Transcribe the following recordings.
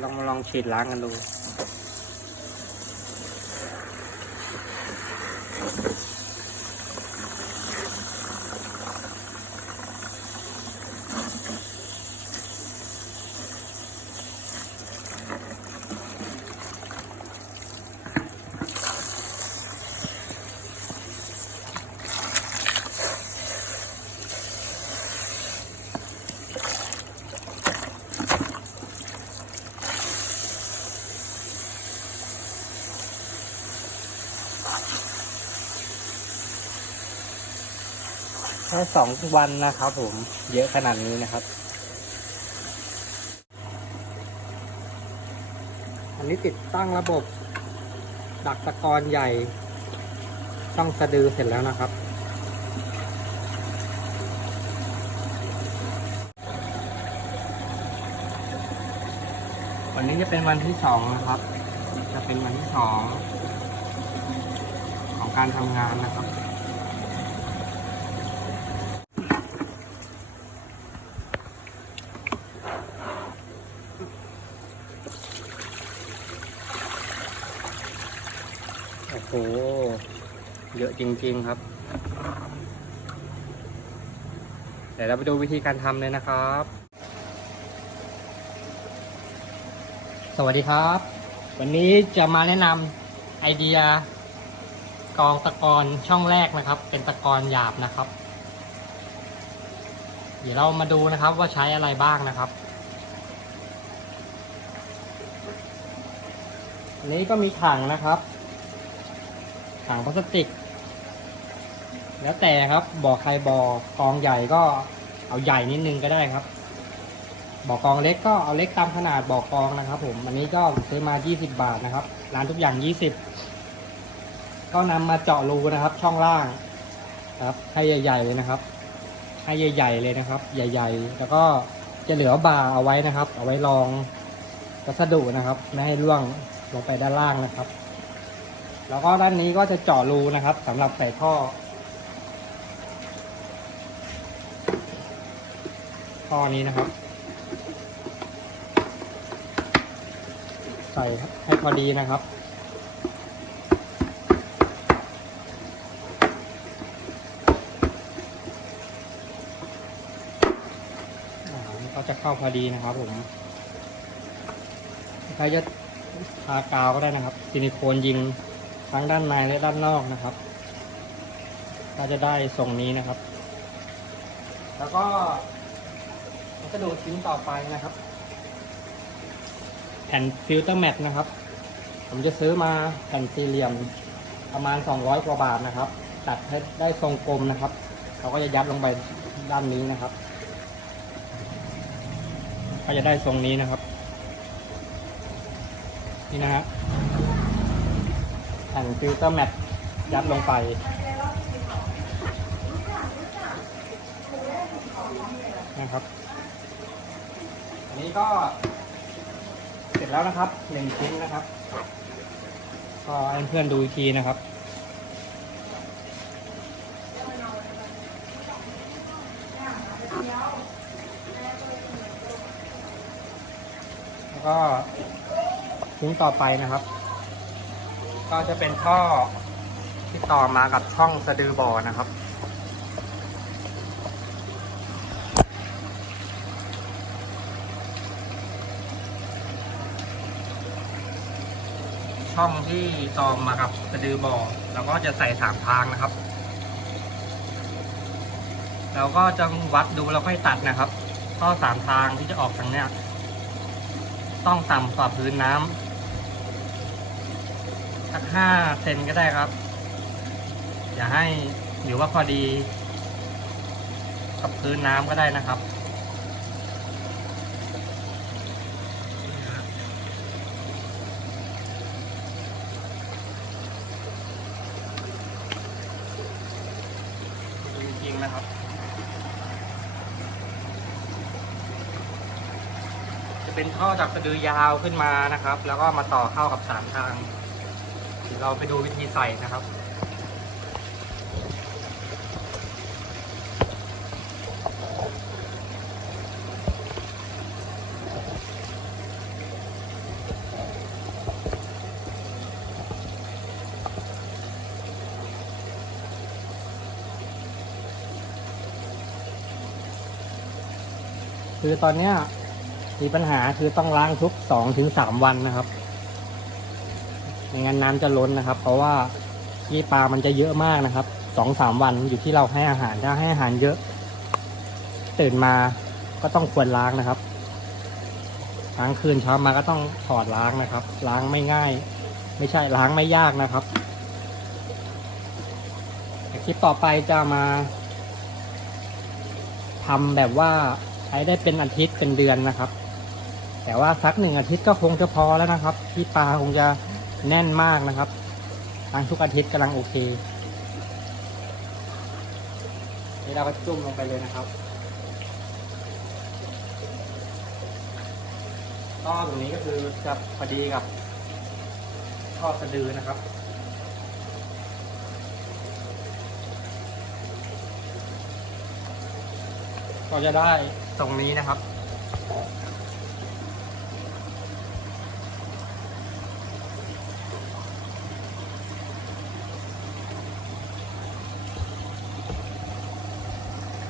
ลองมาลองฉีดล้างกันดู ค่สองวันนะครับผมเยอะขนาดนี้นะครับ อันนี้ติดตั้งระบบ ดักตะกอนใหญ่ช่องสะดือเสร็จแล้วนะครับ วันนี้จะเป็นวันที่สองนะครับ จะเป็นวันที่สองของการทำงานนะครับ ห เยอะจริงๆครับ เดี๋ยวเราไปดูวิธีการทำเลยนะครับ สวัสดีครับ วันนี้จะมาแนะนำไอเดียกองตะกอนช่องแรกนะครับ เป็นตะกอนหยาบนะครับ เดี๋ยวเรามาดูนะครับว่าใช้อะไรบ้างนะครับนี้ก็มีถังนะครับ ถังพลาสติก แล้วแต่ครับบ่อใครบ่อกองใหญ่ก็เอาใหญ่นิดนึงก็ได้ครับบ่อกองเล็กก็เอาเล็กตามขนาดบ่อกองนะครับ ผมอันนี้ก็ซื้อมา 20 บาทนะครับร้านทุกอย่าง 20 ก็นำมาเจาะรูนะครับ ช่องล่างครับให้ใหญ่ ๆ เลยนะครับ ให้ใหญ่ ๆ เลยนะครับ ใหญ่ ๆ แล้วก็จะเหลือบาเอาไว้นะครับ เอาไว้รองวัสดุนะครับ ไม่ให้ร่วงลงไปด้านล่างนะครับ แล้วก็ด้านนี้ก็จะเจาะรูนะครับสำหรับใส่ท่อท่อนี้นะครับ ใส่ให้พอดีนะครับอ่าก็จะเข้าพอดีนะครับผมใครจะทากาวก็ได้นะครับซิลิโคนยิง ทั้งด้านในและด้านนอกนะครับก็จะได้ทรงนี้นะครับ แล้วก็วัสดุชิ้นต่อไปนะครับ แผ่นฟิลเตอร์แมทนะครับ ผมจะซื้อมาแผ่นสี่เหลี่ยมประมาณ 200 กว่าบาทนะครับ ตัดให้ได้ทรงกลมนะครับ เราก็จะยัดลงไปด้านนี้นะครับ ก็จะได้ทรงนี้นะครับ นี่นะฮะ แผ่นฟิลเตอร์แมทยัดลงไป นะครับ อันนี้ก็เสร็จแล้วนะครับหนึ่งชิ้นนะครับ ก็ให้เพื่อนดูอีกทีนะครับแล้วก็ชิ้นต่อไปนะครับ ก็จะเป็นท่อที่ต่อมากับช่องสะดือบ่อนะครับ ช่องที่ต่อมากับสะดือบ่อเราก็จะใส่สามทางนะครับ เราก็จะวัดดูแล้วค่อยตัดนะครับท่อสามทางที่จะออกทางเนี้ยต้องต่ำกว่าพื้นน้ำ สักห้าเซนก็ได้ครับ อย่าให้หรือว่าพอดี กับพื้นน้ำก็ได้นะครับจริงนะครับจะเป็นท่อจากสะดือยาวขึ้นมานะครับ แล้วก็มาต่อเข้ากับสามทางี๋ยวเราไปดูวิธีใส่นะครับคือตอนนี้มีปัญหาคือต้องล้างทุกสองถึงสามวันนะครับ ไม่งั้นน้ำจะล้นนะครับ เพราะว่าขี้ปลามันจะเยอะมากนะครับสองสามวันอยู่ที่เราให้อาหารถ้าให้อาหารเยอะ ตื่นมาก็ต้องควรล้างนะครับล้างคืนเช้ามาก็ต้องถอดล้างนะครับ ล้างไม่ง่าย ไม่ใช่ล้างไม่ยากนะครับคลิปต่อไปจะมาทำแบบว่าใช้ได้เป็นอาทิตย์เป็นเดือนนะครับ แต่ว่าสักหนึ่งอาทิตย์ก็คงจะพอแล้วนะครับ ที่ปลาคงจะ แน่นมากนะครับล้างทุกอาทิตย์กำลังโอเคนี่เราก็จุ่มลงไปเลยนะครับก็ตรงนี้ก็คือจะพอดีกับท่อสะดือนะครับก็จะได้ตรงนี้นะครับ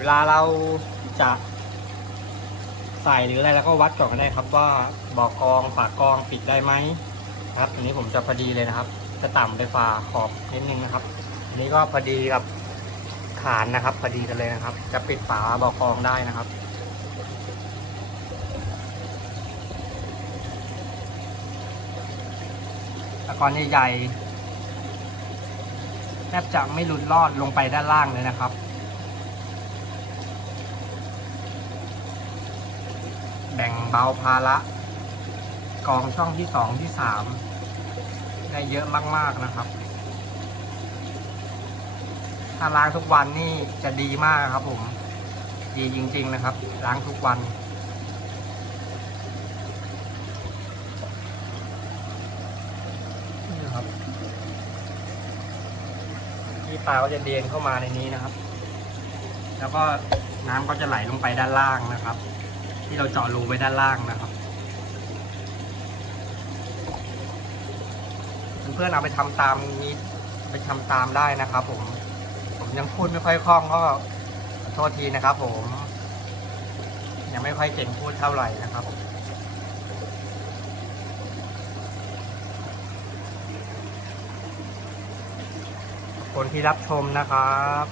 วลาเราจะใส่หรืออะไรแล้วก็วัดก่อนก็ได้ครับว่าบ่อกองฝากองปิดได้ไหมครับอันนี้ผมจะพอดีเลยนะครับ จะต่ำไปฝาขอบนิดนึงนะครับอันนี้ก็พอดีกับฐานนะครับ พอดีกันเลยนะครับ จะปิดฝาบ่อกองได้นะครับตะกอนใหญ่ๆแทบจะไม่หลุดลอดลงไปด้านล่างเลยนะครับ แบ่งเบาภาระกองช่องที่สองที่สามได้เยอะมาก ๆนะครับ ถ้าล้างทุกวันนี่จะดีมากครับผม ดีจริง ๆนะครับ ล้างทุกวัน นี่ครับที่ปลาก็จะเดียนเข้ามาในนี้นะครับ แล้วก็น้ำก็จะไหลลงไปด้านล่างนะครับ ที่เราเจาะรูไว้ด้านล่างนะครับเพื่อนๆเอาไปทำตามนี้ไปทำตามได้นะครับผม ผมยังพูดไม่ค่อยคล่องก็ขอโทษทีนะครับ ผม ยังไม่ค่อยเก่งพูดเท่าไหร่นะครับขอบคนที่รับชมนะครับ